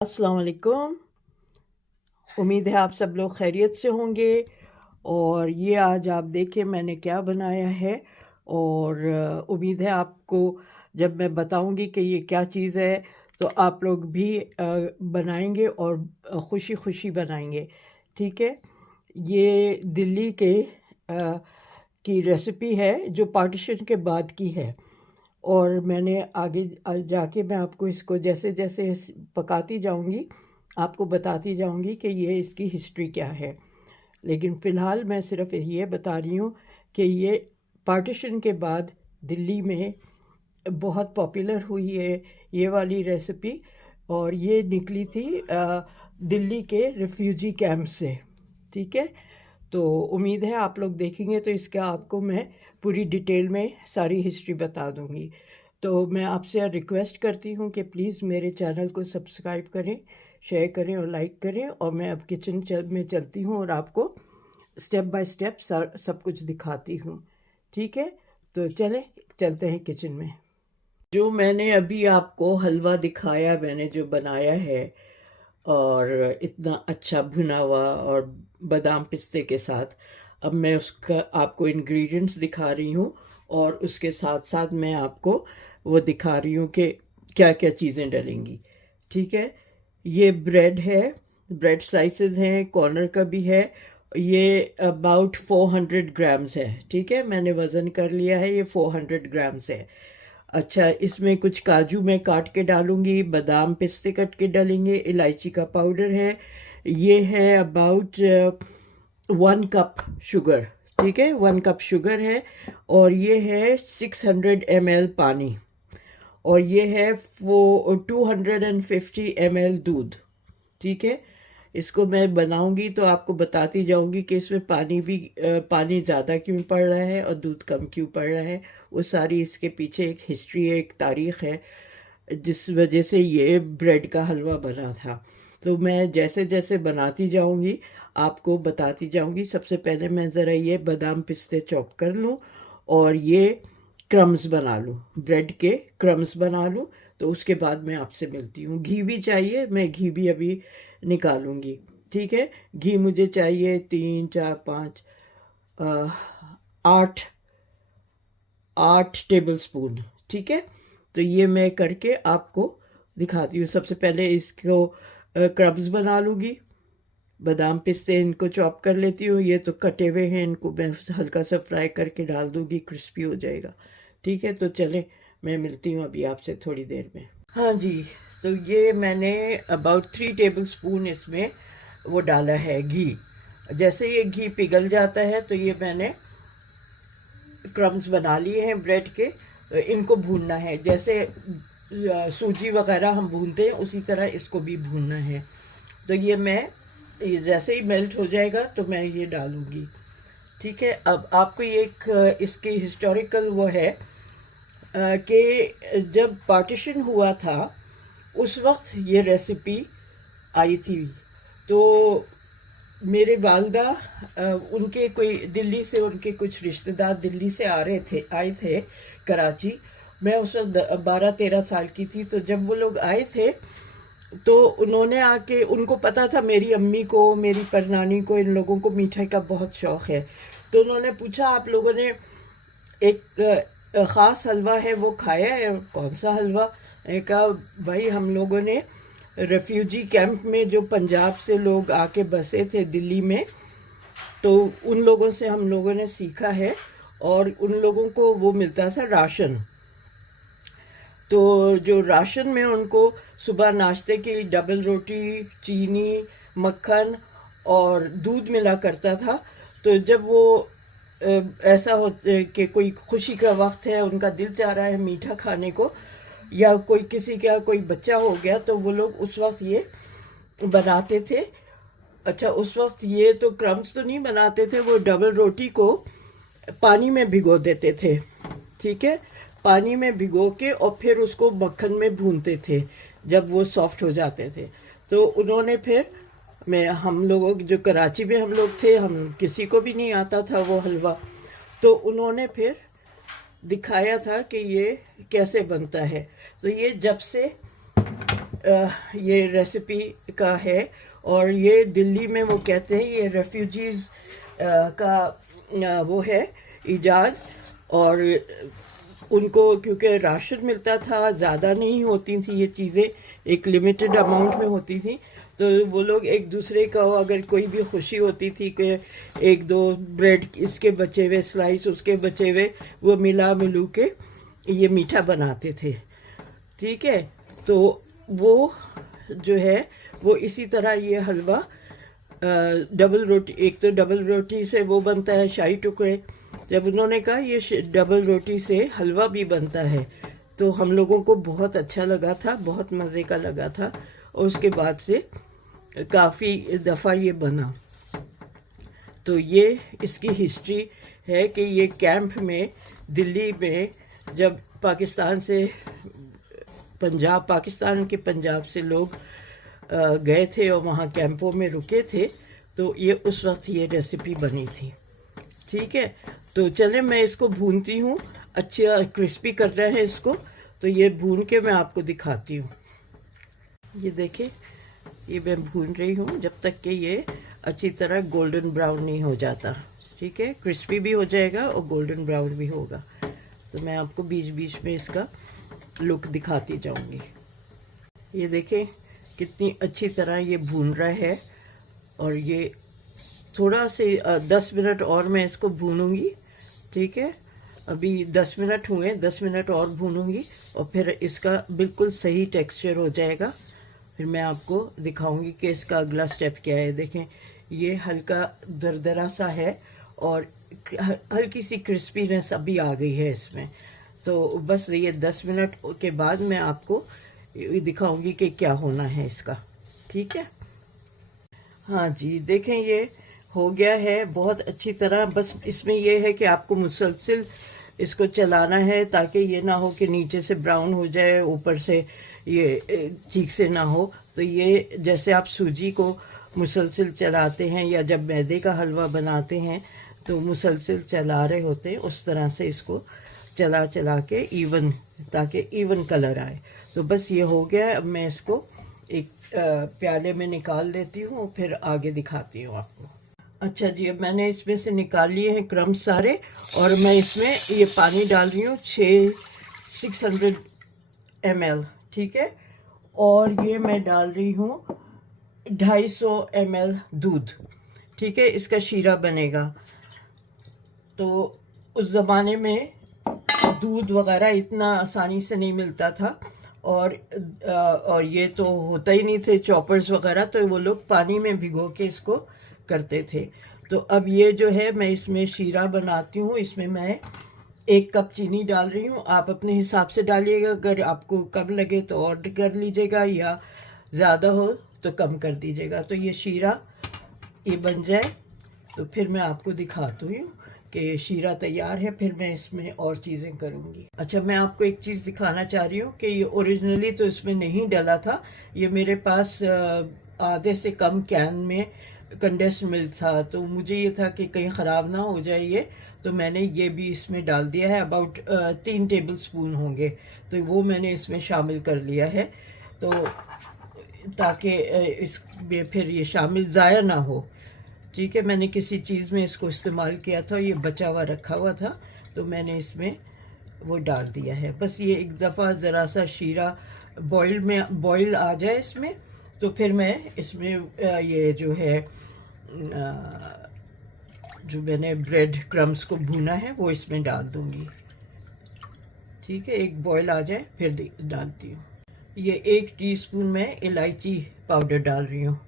अस्सलाम वालेकुम। उम्मीद है आप सब लोग खैरियत से होंगे। और ये आज आप देखें मैंने क्या बनाया है। और उम्मीद है आपको जब मैं बताऊंगी कि ये क्या चीज़ है तो आप लोग भी बनाएंगे और खुशी खुशी बनाएंगे। ठीक है। ये दिल्ली के की रेसिपी है जो पार्टीशन के बाद की है। और मैंने आगे जाके मैं आपको इसको जैसे जैसे पकाती जाऊंगी आपको बताती जाऊंगी कि ये इसकी हिस्ट्री क्या है। लेकिन फ़िलहाल मैं सिर्फ ये बता रही हूँ कि ये पार्टीशन के बाद दिल्ली में बहुत पॉपुलर हुई है ये वाली रेसिपी। और ये निकली थी दिल्ली के रिफ्यूजी कैंप से। ठीक है। तो उम्मीद है आप लोग देखेंगे तो इसका आपको मैं पूरी डिटेल में सारी हिस्ट्री बता दूंगी। तो मैं आपसे रिक्वेस्ट करती हूँ कि प्लीज़ मेरे चैनल को सब्सक्राइब करें, शेयर करें और लाइक करें। और मैं अब किचन में चलती हूँ और आपको स्टेप बाय स्टेप सब कुछ दिखाती हूँ। ठीक है। तो चलते हैं किचन में। जो मैंने अभी आपको हलवा दिखाया मैंने जो बनाया है और इतना अच्छा भुना हुआ और बादाम पिस्ते के साथ, अब मैं उसका आपको इंग्रेडिएंट्स दिखा रही हूँ और उसके साथ साथ मैं आपको वो दिखा रही हूँ कि क्या क्या चीज़ें डलेंगी। ठीक है। ये ब्रेड है, ब्रेड स्लाइसेस हैं, कॉर्नर का भी है। ये अबाउट 400 ग्राम्स है। ठीक है। मैंने वज़न कर लिया है, ये 400 ग्राम्स है। अच्छा, इसमें कुछ काजू मैं काट के डालूंगी, बादाम पिस्ते कट के डालेंगे, इलायची का पाउडर है। ये है अबाउट 1 कप शुगर। ठीक है, 1 कप शुगर है। और ये है 600 ml पानी। और ये है 250 ml दूध। ठीक है। इसको मैं बनाऊंगी तो आपको बताती जाऊंगी कि इसमें पानी ज़्यादा क्यों पड़ रहा है और दूध कम क्यों पड़ रहा है। वो सारी इसके पीछे एक हिस्ट्री है, एक तारीख़ है जिस वजह से ये ब्रेड का हलवा बना था। तो मैं जैसे जैसे बनाती जाऊंगी आपको बताती जाऊंगी। सबसे पहले मैं ज़रा ये बादाम पिस्ते चॉप कर लूँ और ये क्रम्स बना लूँ, ब्रेड के क्रम्स बना लूँ। तो उसके बाद मैं आपसे मिलती हूँ। घी भी चाहिए, मैं घी भी अभी निकालूंगी। ठीक है। घी मुझे चाहिए 3 4 5 8 टेबल स्पून। ठीक है। तो ये मैं करके आपको दिखाती हूँ। सबसे पहले इसको क्रम्स बना लूँगी, बादाम पिस्ते इनको चॉप कर लेती हूँ। ये तो कटे हुए हैं, इनको मैं हल्का सा फ्राई करके डाल दूँगी, क्रिस्पी हो जाएगा। ठीक है। तो चलें, मैं मिलती हूँ अभी आपसे थोड़ी देर में। हाँ जी। तो ये मैंने अबाउट 3 टेबल स्पून इसमें वो डाला है घी। जैसे ये घी पिघल जाता है तो ये मैंने क्रम्स बना लिए हैं ब्रेड के। इनको भूनना है, जैसे सूजी वगैरह हम भूनते हैं उसी तरह इसको भी भूनना है। तो ये जैसे ही मेल्ट हो जाएगा तो मैं ये डालूंगी। ठीक है। अब आपको ये एक इसकी हिस्टोरिकल वो है कि जब पार्टीशन हुआ था उस वक्त ये रेसिपी आई थी। तो मेरे वालदा उनके कोई दिल्ली से, उनके कुछ रिश्तेदार दिल्ली से आए थे कराची। मैं उस वक्त 12-13 साल की थी। तो जब वो लोग आए थे तो उन्होंने आके, उनको पता था मेरी अम्मी को, मेरी परनानी को, इन लोगों को मीठे का बहुत शौक़ है। तो उन्होंने पूछा आप लोगों ने एक ख़ास हलवा है वो खाया है? कौन सा हलवा? मैंने कहा भाई हम लोगों ने रेफ्यूजी कैंप में जो पंजाब से लोग आके बसे थे दिल्ली में, तो उन लोगों से हम लोगों ने सीखा है। और उन लोगों को वो मिलता था राशन। तो जो राशन में उनको सुबह नाश्ते की डबल रोटी, चीनी, मक्खन और दूध मिला करता था। तो जब वो ऐसा हो कि कोई खुशी का वक्त है, उनका दिल चाह रहा है मीठा खाने को, या कोई किसी का कोई बच्चा हो गया, तो वो लोग उस वक्त ये बनाते थे। अच्छा, उस वक्त ये तो क्रम्स तो नहीं बनाते थे, वो डबल रोटी को पानी में भिगो देते थे। ठीक है। पानी में भिगो के और फिर उसको मक्खन में भूनते थे जब वो सॉफ्ट हो जाते थे। तो उन्होंने फिर हम लोगों जो कराची में हम लोग थे, हम किसी को भी नहीं आता था वो हलवा। तो उन्होंने फिर दिखाया था कि ये कैसे बनता है। तो ये जब से ये रेसिपी का है। और ये दिल्ली में वो कहते हैं ये रेफ्यूजीज़ का वो है इजाज़। और उनको क्योंकि राशन मिलता था, ज़्यादा नहीं होती थी ये चीज़ें, एक लिमिटेड अमाउंट में होती थी, तो वो लोग एक दूसरे का अगर कोई भी खुशी होती थी कि एक दो ब्रेड इसके बचे हुए स्लाइस उसके बचे हुए, वो मिला मिलू के ये मीठा बनाते थे। ठीक है, तो वो जो है वो इसी तरह ये हलवा डबल रोटी, एक तो डबल रोटी से वो बनता है शाही टुकड़े। जब उन्होंने कहा ये डबल रोटी से हलवा भी बनता है तो हम लोगों को बहुत अच्छा लगा था, बहुत मज़े का लगा था। और उसके बाद से काफ़ी दफ़ा ये बना। तो ये इसकी हिस्ट्री है कि ये कैंप में दिल्ली में जब पाकिस्तान से पाकिस्तान के पंजाब से लोग गए थे और वहाँ कैंपों में रुके थे, तो ये उस वक्त ये रेसिपी बनी थी। ठीक है, तो चले मैं इसको भूनती हूँ। अच्छा क्रिस्पी कर रहे हैं इसको, तो ये भून के मैं आपको दिखाती हूँ। ये देखिए, ये मैं भून रही हूँ जब तक कि ये अच्छी तरह गोल्डन ब्राउन नहीं हो जाता। ठीक है, क्रिस्पी भी हो जाएगा और गोल्डन ब्राउन भी होगा। तो मैं आपको बीच बीच में इसका लुक दिखाती जाऊंगी। ये देखें कितनी अच्छी तरह ये भून रहा है। और ये थोड़ा से 10 मिनट और मैं इसको भूनूंगी। ठीक है, अभी 10 मिनट हुए, 10 मिनट और भूनूंगी और फिर इसका बिल्कुल सही टेक्सचर हो जाएगा। फिर मैं आपको दिखाऊंगी कि इसका अगला स्टेप क्या है। देखें, ये हल्का दरदरा सा है और हल्की सी क्रिस्पीनेस अभी आ गई है इसमें। तो बस ये 10 मिनट के बाद मैं आपको दिखाऊंगी कि क्या होना है इसका। ठीक है, हाँ जी, देखें ये हो गया है बहुत अच्छी तरह। बस इसमें ये है कि आपको मुसलसल इसको चलाना है ताकि ये ना हो कि नीचे से ब्राउन हो जाए, ऊपर से ये ठीक से ना हो। तो ये जैसे आप सूजी को मुसलसल चलाते हैं या जब मैदे का हलवा बनाते हैं तो मुसलसल चला रहे होते हैं, उस तरह से इसको चला चला के इवन, ताकि इवन कलर आए। तो बस ये हो गया है। अब मैं इसको एक प्याले में निकाल लेती हूँ, फिर आगे दिखाती हूँ आपको। अच्छा जी, अब मैंने इसमें से निकाल लिए हैं क्रम्स सारे और मैं इसमें ये पानी डाल रही हूँ 600 ml। ठीक है, और ये मैं डाल रही हूँ 250 ml दूध। ठीक है, इसका शीरा बनेगा। तो उस ज़माने में दूध वगैरह इतना आसानी से नहीं मिलता था और ये तो होता ही नहीं थे चॉपर्स वगैरह, तो वो लोग पानी में भिगो के इसको करते थे। तो अब ये जो है मैं इसमें शीरा बनाती हूँ। इसमें मैं 1 कप चीनी डाल रही हूँ। आप अपने हिसाब से डालिएगा, अगर आपको कम लगे तो और कर लीजिएगा या ज़्यादा हो तो कम कर दीजिएगा। तो ये शीरा ये बन जाए तो फिर मैं आपको दिखाती हूँ कि शीरा तैयार है, फिर मैं इसमें और चीज़ें करूँगी। अच्छा, मैं आपको एक चीज़ दिखाना चाह रही हूँ कि ये ओरिजिनली तो इसमें नहीं डला था। ये मेरे पास आधे से कम कैन में कंडेंस्ड मिल्क था, तो मुझे ये था कि कहीं ख़राब ना हो जाए ये, तो मैंने ये भी इसमें डाल दिया है। अबाउट 3 टेबल स्पून होंगे, तो वो मैंने इसमें शामिल कर लिया है, तो ताकि इसमें फिर ये शामिल ज़ाया ना हो। ठीक है, मैंने किसी चीज़ में इसको इस्तेमाल किया था, ये बचा हुआ रखा हुआ था, तो मैंने इसमें वो डाल दिया है। बस ये एक दफ़ा ज़रा सा शीरा बॉईल आ जाए इसमें, तो फिर मैं इसमें ये जो है जो मैंने ब्रेड क्रम्स को भुना है वो इसमें डाल दूँगी। ठीक है, एक बॉईल आ जाए फिर डालती हूँ। ये 1 टीस्पून मैं इलायची पाउडर डाल रही हूँ।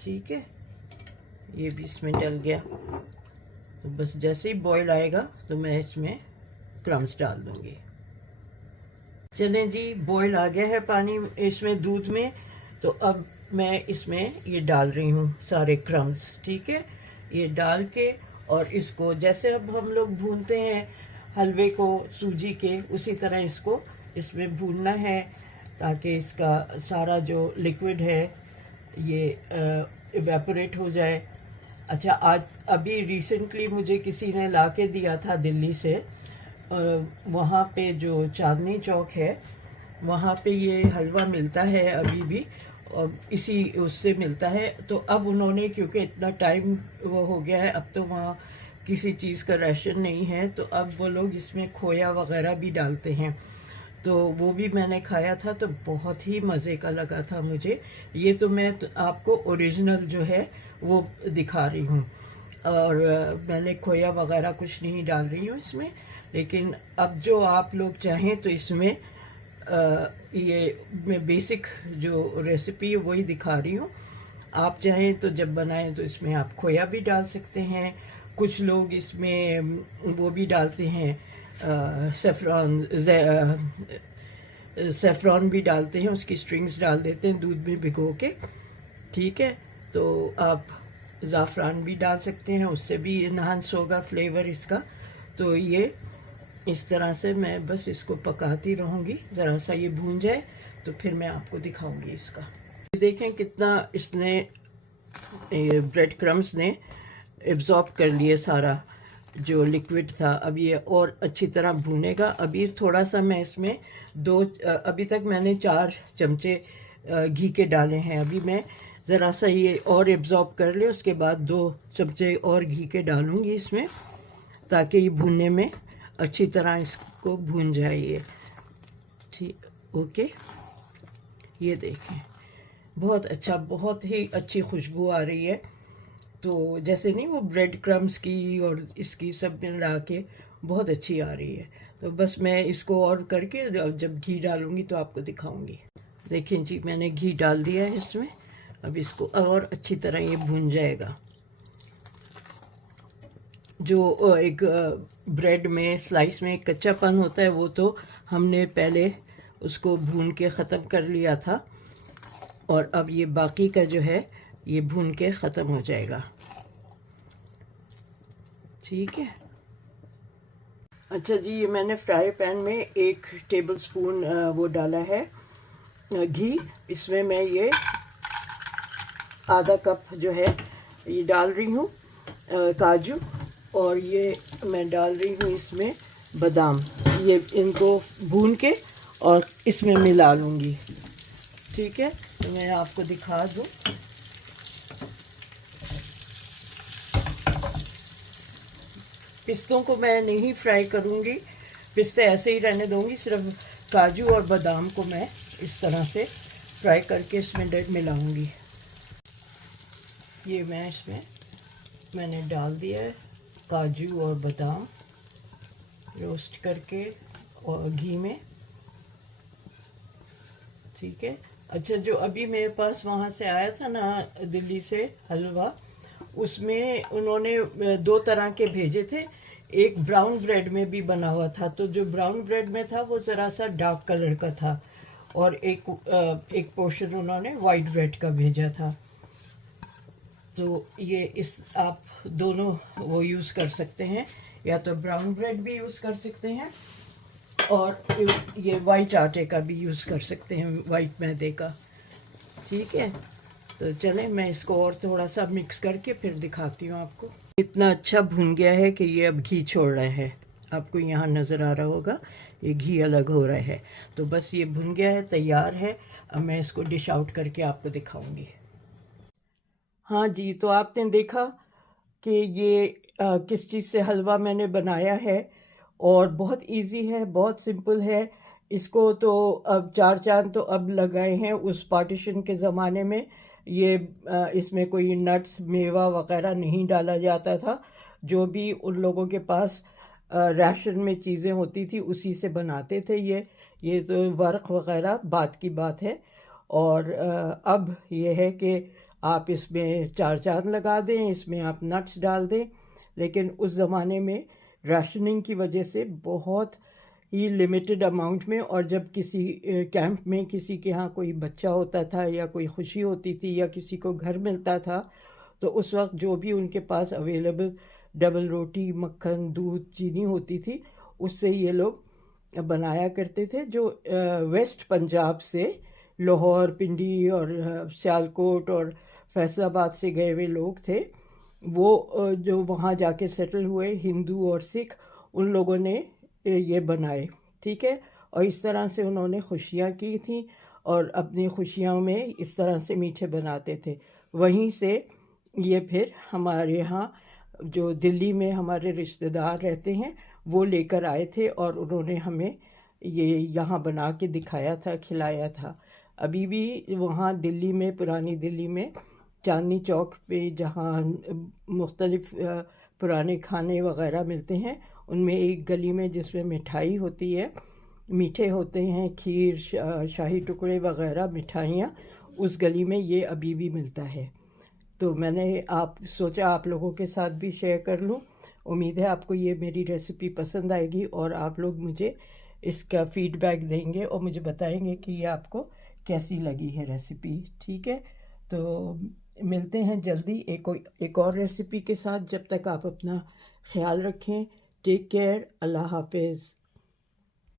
ठीक है, ये भी इसमें डल गया। तो बस जैसे ही बॉईल आएगा तो मैं इसमें क्रम्स डाल दूँगी। चलें जी, बॉईल आ गया है पानी इसमें दूध में, तो अब मैं इसमें ये डाल रही हूँ सारे क्रम्स। ठीक है, ये डाल के और इसको जैसे अब हम लोग भूनते हैं हलवे को सूजी के, उसी तरह इसको इसमें भूनना है ताकि इसका सारा जो लिक्विड है ये इवेपोरेट हो जाए। अच्छा, आज अभी रिसेंटली मुझे किसी ने ला के दिया था दिल्ली से, वहाँ पे जो चांदनी चौक है वहाँ पे ये हलवा मिलता है अभी भी, और इसी उससे मिलता है। तो अब उन्होंने, क्योंकि इतना टाइम वो हो गया है, अब तो वहाँ किसी चीज़ का राशन नहीं है, तो अब वो लोग इसमें खोया वगैरह भी डालते हैं। तो वो भी मैंने खाया था, तो बहुत ही मज़े का लगा था मुझे। ये तो मैं आपको ओरिजिनल जो है वो दिखा रही हूँ, और मैंने खोया वगैरह कुछ नहीं डाल रही हूँ इसमें। लेकिन अब जो आप लोग चाहें तो इसमें ये मैं बेसिक जो रेसिपी है वही दिखा रही हूँ। आप चाहें तो जब बनाएं तो इसमें आप खोया भी डाल सकते हैं। कुछ लोग इसमें वो भी डालते हैं, सेफ्रॉन भी डालते हैं, उसकी स्ट्रिंग्स डाल देते हैं दूध में भिगो के। ठीक है, तो आप ज़ाफ़रान भी डाल सकते हैं, उससे भी इन्हांस होगा फ्लेवर इसका। तो ये इस तरह से मैं बस इसको पकाती रहूँगी, ज़रा सा ये भून जाए तो फिर मैं आपको दिखाऊंगी इसका। देखें कितना इसने ब्रेड क्रम्स ने एब्जॉर्ब कर लिए सारा जो लिक्विड था। अब ये और अच्छी तरह भूनेगा। अभी थोड़ा सा मैं इसमें अभी तक मैंने 4 चमचे घी के डाले हैं। अभी मैं ज़रा सा ये और एब्जॉर्ब कर ले, उसके बाद 2 चमचे और घी के डालूँगी इसमें, ताकि ये भूनने में अच्छी तरह इसको भून जाए ये। ठीक, ओके, ये देखें बहुत अच्छा, बहुत ही अच्छी खुशबू आ रही है। तो जैसे नहीं वो ब्रेड क्रम्स की और इसकी सब मिला के बहुत अच्छी आ रही है। तो बस मैं इसको और करके जब घी डालूंगी तो आपको दिखाऊंगी। देखें जी, मैंने घी डाल दिया है इसमें। अब इसको और अच्छी तरह ये भून जाएगा। जो एक ब्रेड में स्लाइस में एक कच्चापन होता है वो तो हमने पहले उसको भून के ख़त्म कर लिया था, और अब ये बाकी का जो है ये भून के ख़त्म हो जाएगा। ठीक है, अच्छा जी, ये मैंने फ्राई पैन में 1 टेबलस्पून वो डाला है घी। इसमें मैं ये आधा कप जो है ये डाल रही हूँ काजू, और ये मैं डाल रही हूँ इसमें बादाम। ये इनको भून के और इसमें मिला लूँगी। ठीक है, तो मैं आपको दिखा दूँ। पिस्तों को मैं नहीं फ्राई करूँगी, पिस्ते ऐसे ही रहने दूँगी। सिर्फ काजू और बादाम को मैं इस तरह से फ्राई करके इसमें मिलाऊँगी। ये मैं इसमें मैंने डाल दिया है काजू और बादाम रोस्ट करके और घी में। ठीक है, अच्छा, जो अभी मेरे पास वहाँ से आया था ना दिल्ली से हलवा, उसमें उन्होंने 2 तरह के भेजे थे। एक ब्राउन ब्रेड में भी बना हुआ था, तो जो ब्राउन ब्रेड में था वो ज़रा सा डार्क कलर का था, और एक पोर्शन उन्होंने वाइट ब्रेड का भेजा था। तो ये आप दोनों वो यूज़ कर सकते हैं, या तो ब्राउन ब्रेड भी यूज़ कर सकते हैं और ये वाइट आटे का भी यूज़ कर सकते हैं, वाइट मैदे का। ठीक है, तो चलें मैं इसको और थोड़ा सा मिक्स करके फिर दिखाती हूँ आपको। इतना अच्छा भुन गया है कि ये अब घी छोड़ रहा है। आपको यहाँ नज़र आ रहा होगा ये घी अलग हो रहा है। तो बस ये भुन गया है, तैयार है। अब मैं इसको डिश आउट करके आपको दिखाऊंगी। हाँ जी, तो आपने देखा कि ये किस चीज़ से हलवा मैंने बनाया है, और बहुत इजी है, बहुत सिंपल है। इसको तो अब 4 चांद तो अब लगाए हैं। उस पार्टीशन के ज़माने में ये इसमें कोई नट्स मेवा वगैरह नहीं डाला जाता था। जो भी उन लोगों के पास राशन में चीज़ें होती थी उसी से बनाते थे। ये तो वर्क वगैरह बात की बात है। और अब ये है कि आप इसमें 4 चांद लगा दें, इसमें आप नट्स डाल दें। लेकिन उस ज़माने में राशनिंग की वजह से बहुत ही लिमिटेड अमाउंट में, और जब किसी कैंप में किसी के यहाँ कोई बच्चा होता था या कोई खुशी होती थी या किसी को घर मिलता था, तो उस वक्त जो भी उनके पास अवेलेबल डबल रोटी, मक्खन, दूध, चीनी होती थी, उससे ये लोग बनाया करते थे। जो वेस्ट पंजाब से लाहौर, पिंडी और सियालकोट और फैसलाबाद से गए हुए लोग थे, वो जो वहाँ जाके सेटल हुए हिंदू और सिख, उन लोगों ने ये बनाए। ठीक है, और इस तरह से उन्होंने खुशियाँ की थी और अपनी खुशियों में इस तरह से मीठे बनाते थे। वहीं से ये फिर हमारे यहाँ जो दिल्ली में हमारे रिश्तेदार रहते हैं वो लेकर आए थे और उन्होंने हमें ये यहाँ बना के दिखाया था, खिलाया था। अभी भी वहाँ दिल्ली में, पुरानी दिल्ली में चांदनी चौक पे जहाँ मुख्तलिफ पुराने खाने वगैरह मिलते हैं, उनमें एक गली में जिसमें मिठाई होती है, मीठे होते हैं, खीर, शाही टुकड़े वगैरह मिठाइयाँ, उस गली में ये अभी भी मिलता है। तो मैंने सोचा आप लोगों के साथ भी शेयर कर लूँ। उम्मीद है आपको ये मेरी रेसिपी पसंद आएगी और आप लोग मुझे इसका फ़ीडबैक देंगे और मुझे बताएंगे कि ये आपको कैसी लगी है रेसिपी। ठीक है, तो मिलते हैं जल्दी एक और रेसिपी के साथ। जब तक आप अपना ख्याल रखें। Take care. अल्लाह हाफिज़।